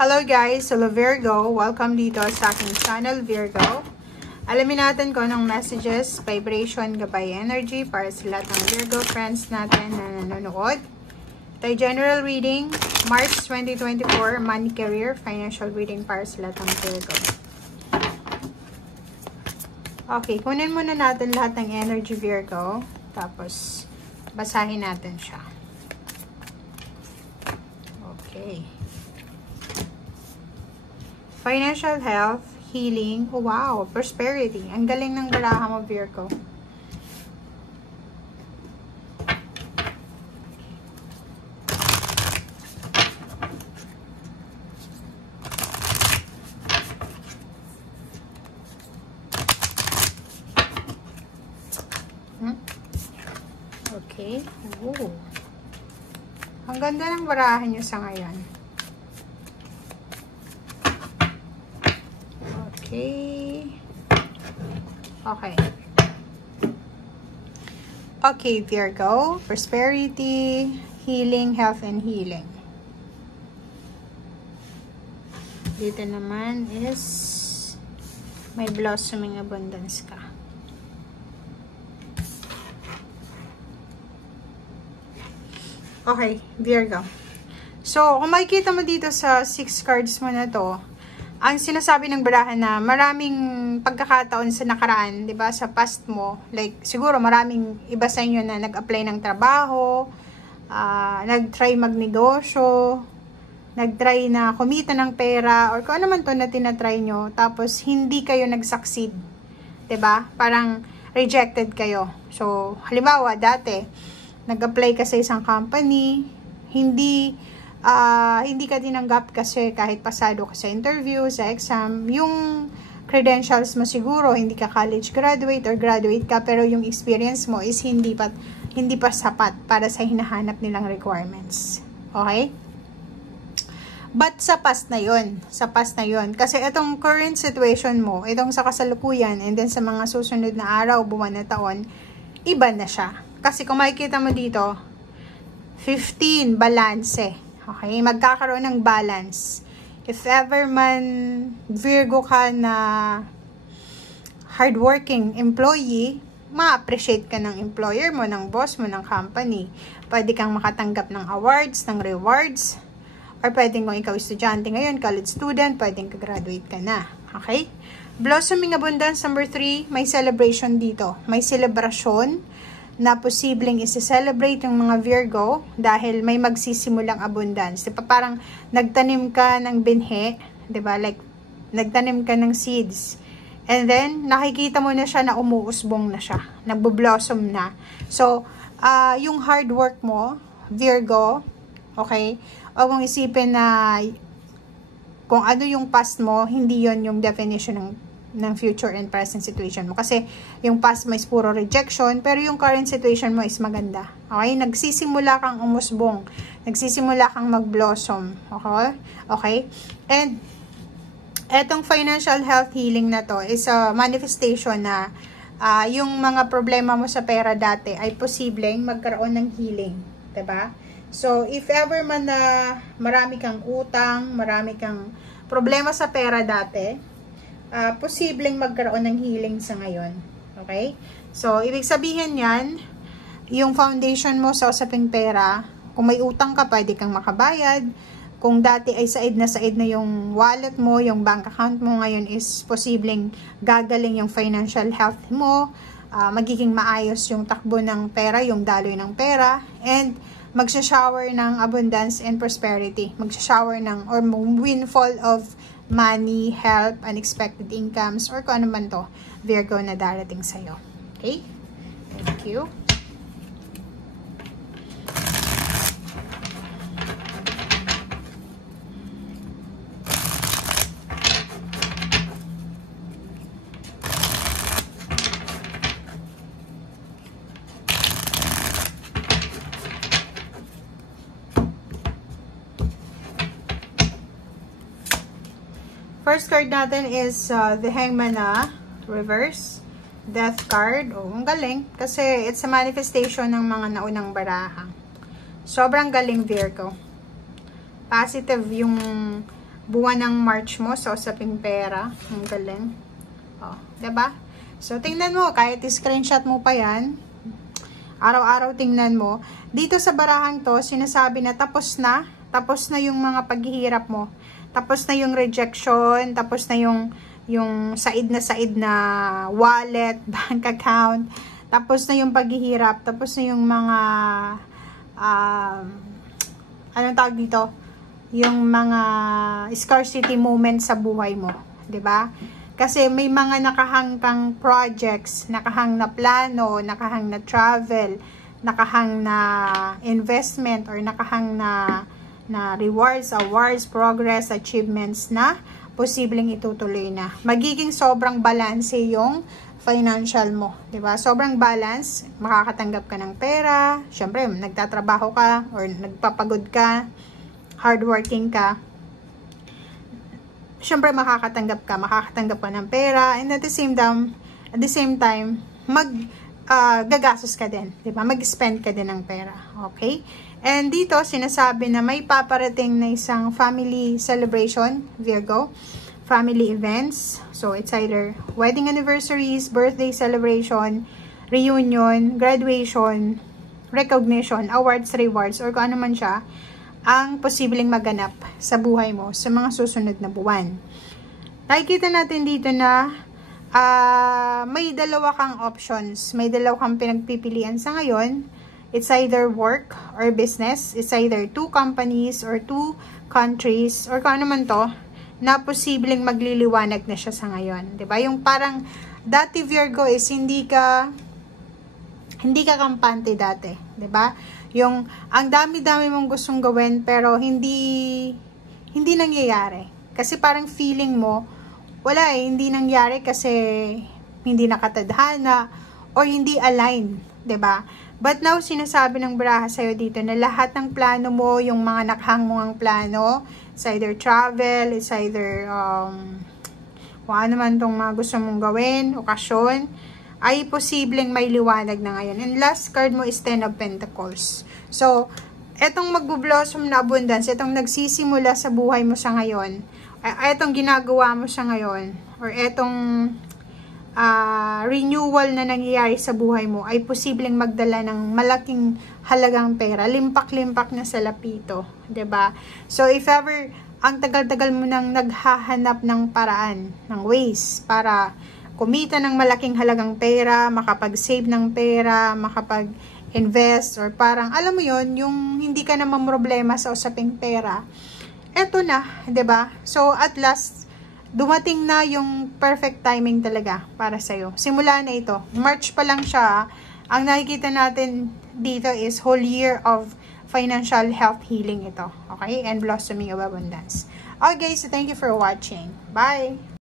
Hello guys, hello Virgo. Welcome dito sa aking channel, Virgo. Alamin natin kung anong messages, vibration, gabay energy para sa lahat ng Virgo friends natin na nanonood. Ito ay general reading, March 2024, money, career, financial reading para sa lahat ng Virgo. Okay, kunin muna natin lahat ng energy, Virgo. Tapos, basahin natin siya. Okay. Financial health, healing, oh, wow, prosperity. Ang galing ng baraha mo, Virgo. Okay. Oh. Ang ganda ng barahan niyo sa ngayon. Okay. Okay. Okay, Virgo. Prosperity, healing, health, and healing. Dito naman is may blossoming abundance ka. Okay, Virgo. So, kung makikita mo dito sa 6 cards mo na to, ang sinasabi ng barahan na maraming pagkakataon sa nakaraan, 'di ba, sa past mo, like siguro maraming iba sa inyo na nag-apply ng trabaho, nag-try magnegosyo, nag-try na kumita ng pera or kung ano man 'to na tinatry nyo, tapos hindi kayo nag-succeed, 'di ba? Parang rejected kayo. So, halimbawa dati nag-apply ka sa isang company, hindi ka tinanggap kasi kahit pasado ka sa interview, sa exam, yung credentials mo siguro, hindi ka college graduate or graduate ka, pero yung experience mo is hindi pa sapat para sa hinahanap nilang requirements. Okay? But sa past na yun, kasi itong current situation mo, itong sa kasalukuyan, and then sa mga susunod na araw, buwan na taon, iba na siya. Kasi kung makikita mo dito, 15, balance. Okay, magkakaroon ng balance. If ever man Virgo ka na hardworking employee, ma-appreciate ka ng employer mo, ng boss mo, ng company. Pwede kang makatanggap ng awards, ng rewards, or pwedeng kung ikaw estudyante ngayon, college student, pwedeng ka-graduate ka na. Okay? Blossoming abundance number 3, may celebration dito. May celebration na posibleng isi-celebrate yung mga Virgo dahil may magsisimulang abundance. Diba parang nagtanim ka ng binhi, diba? Like, nagtanim ka ng seeds. And then, nakikita mo na siya na umuusbong na siya. Nagbo-blossom na. So, yung hard work mo, Virgo, okay? Huwag mong isipin na kung ano yung past mo, hindi yon yung definition ng future and present situation mo. Kasi yung past mo is puro rejection, pero yung current situation mo is maganda. Okay? Nagsisimula kang umusbong. Nagsisimula kang mag-blossom. Okay? Okay? And etong financial health healing na to is a manifestation na yung mga problema mo sa pera dati ay posibleng magkaroon ng healing. Diba? So, if ever man na marami kang utang, marami kang problema sa pera dati, posibleng magkaroon ng healing sa ngayon. Okay? So, ibig sabihin yan, yung foundation mo sa usaping pera, kung may utang ka, pwede kang makabayad. Kung dati ay said na yung wallet mo, yung bank account mo, ngayon is posibleng gagaling yung financial health mo, magiging maayos yung takbo ng pera, yung daloy ng pera, and magsha-shower ng abundance and prosperity. Magsha-shower ng, or windfall of money, help, unexpected incomes, or kung ano man to, Virgo, na darating sa'yo. Okay? Thank you. First card natin is the Hangman na reverse. Death card. Oh, ang galing. Kasi it's a manifestation ng mga naunang baraha. Sobrang galing, Virgo. Positive yung buwan ng March mo sa usaping pera. Ang galing. Oh, diba? So, tingnan mo, kahit screenshot mo pa yan, araw-araw tingnan mo. Dito sa barahang to, sinasabi na tapos na yung mga paghihirap mo. Tapos na yung rejection, tapos na yung said na wallet, bank account, tapos na yung paghihirap, tapos na yung mga anong tawag dito? Yung mga scarcity moments sa buhay mo, 'di ba? Kasi may mga nakahang kang projects, nakahang na plano, nakahang na travel, nakahang na investment, or nakahang na rewards, awards, progress, achievements na posibleng itutuloy na. Magiging sobrang balance yung financial mo, 'di ba? Sobrang balance, makakatanggap ka ng pera, syempre nagtatrabaho ka or nagpapagod ka, hardworking ka. Syempre makakatanggap ka ng pera, and at the same time gagastos ka din, 'di ba? Mag-spend ka din ng pera, okay? And dito sinasabi na may paparating na isang family celebration, Virgo, family events. So it's either wedding anniversaries, birthday celebration, reunion, graduation, recognition, awards, rewards, or kung ano man siya ang posibleng maganap sa buhay mo sa mga susunod na buwan. Nakikita natin dito na may dalawa kang options, may dalawa kang pinagpipilian sa ngayon. It's either work or business. It's either 2 companies or 2 countries or kung ano man to na posibleng magliliwanag na siya sa ngayon. 'Di ba? Yung parang dati Virgo is hindi ka kampante dati, 'di ba? Yung ang dami-dami mong gustong gawin pero hindi nangyayari. Kasi parang feeling mo wala hindi nangyari kasi hindi nakatadhana or hindi align, 'di ba? But now, sinasabi ng baraha sa'yo dito na lahat ng plano mo, yung mga nakhang mo ang plano, it's either travel, it's either kung ano man itong mga gusto mong gawin, okasyon, ay posibleng may liwanag na ngayon. And last card mo is 10 of Pentacles. So, etong magbo-blossom na abundance, etong nagsisimula sa buhay mo sa ngayon, etong ginagawa mo sa ngayon, or etong renewal na nangyayari sa buhay mo ay posibleng magdala ng malaking halagang pera, limpak-limpak na sa lapito, 'di ba? So if ever ang tagal-tagal mo nang naghahanap ng paraan, ng ways para kumita ng malaking halagang pera, makapag-save ng pera, makapag-invest, or parang alam mo 'yon, yung hindi ka na mamroblema sa usaping pera. Eto na, 'di ba? So at last dumating na yung perfect timing talaga para sa'yo. Simula na ito. March pa lang siya. Ang nakikita natin dito is whole year of financial health healing ito. Okay? And blossoming of abundance. Okay, so thank you for watching. Bye!